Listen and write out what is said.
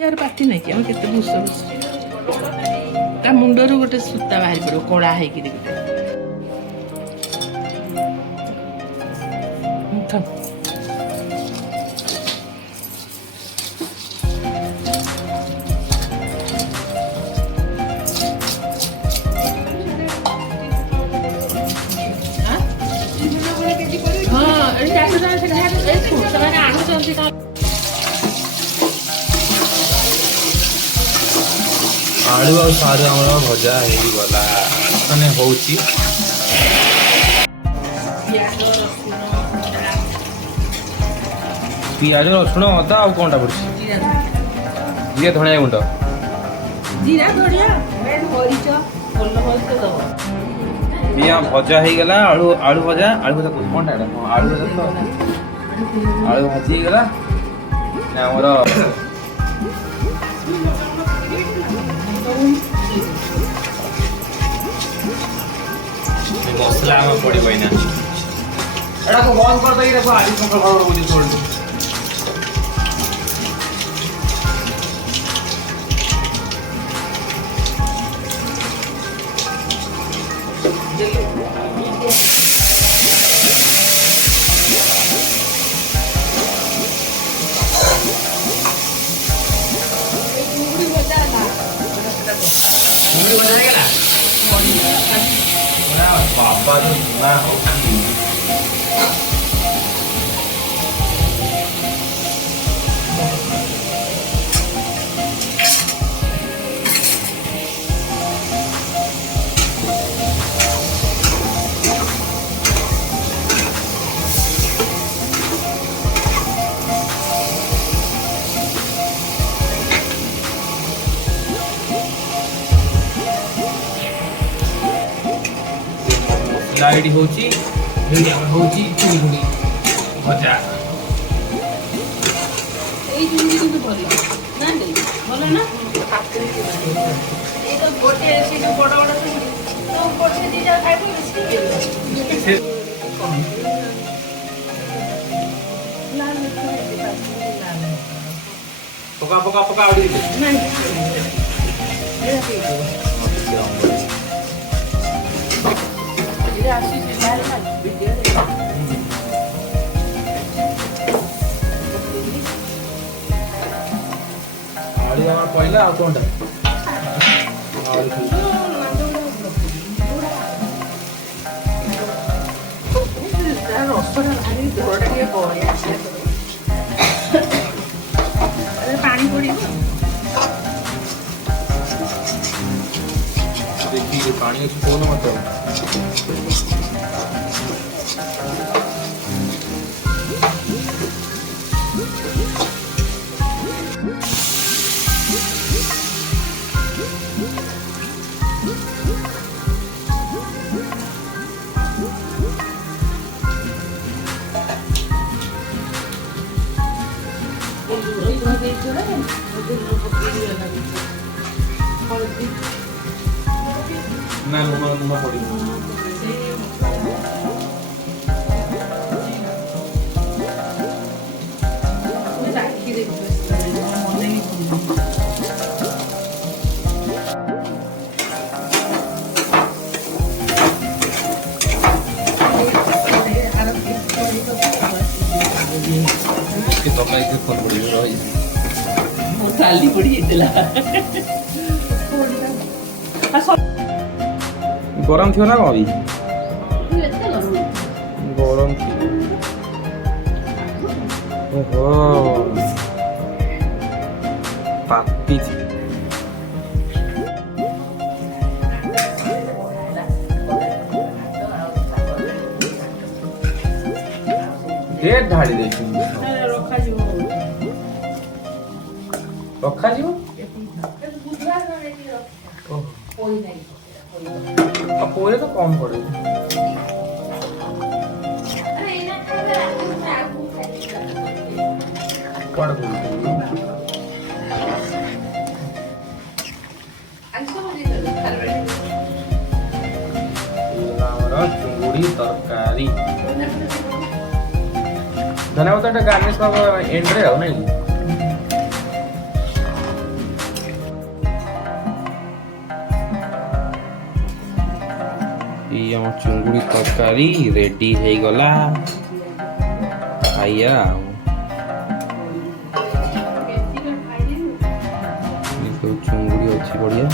यार पाती नहीं कि केते भूस भूस ता मुंडरू गोटे सूता बाहर पड़ो कड़ा है कि गोटे आलू और सारू आम भजा होगा माने होची पियाज रसुण अदा आ कौन पड़ी जीरा धनिया गुंड जीरा धनिया मरीच ये भजा हो गला आलू आलू भजा कौन आलू भजा तो आलू भाजी गला आमर मसला में पड़ी ना एटा को बंद कर दई देखो आज संकल घर बुझी छोड़ पापा तो ना होगी लाइट होची होची चुड़ी भजा এই জিনিস কিন্তু ভালো না দেই ভালো না এই তো গোটে সেই যে বড় বড় তো গোটে দিটা খাইবো বেশি লাল पका पका पका आड़ी না ये आसी बाहर ना वीडियो आड़ी हमार पहला आ कोनटा पानी पड़ी देखिए पानी अच्छी कौन मतलब ना लुना पड़ी तो मैं के फोन पड़ी रही काली पड़ी इतला गरम थियो ना अभी गरम थी ओहो पापी थी डेट ढाड़ी देखी रखा जीव पोरे तो कम पड़े पड़ चुंगुड़ी तरकारी धन्यवाद गार्निश एंड रे नहीं ये हम चुंगुड़ी तरकारी रेडी हो गला खाइया चुंगुड़ी अच्छी बढ़िया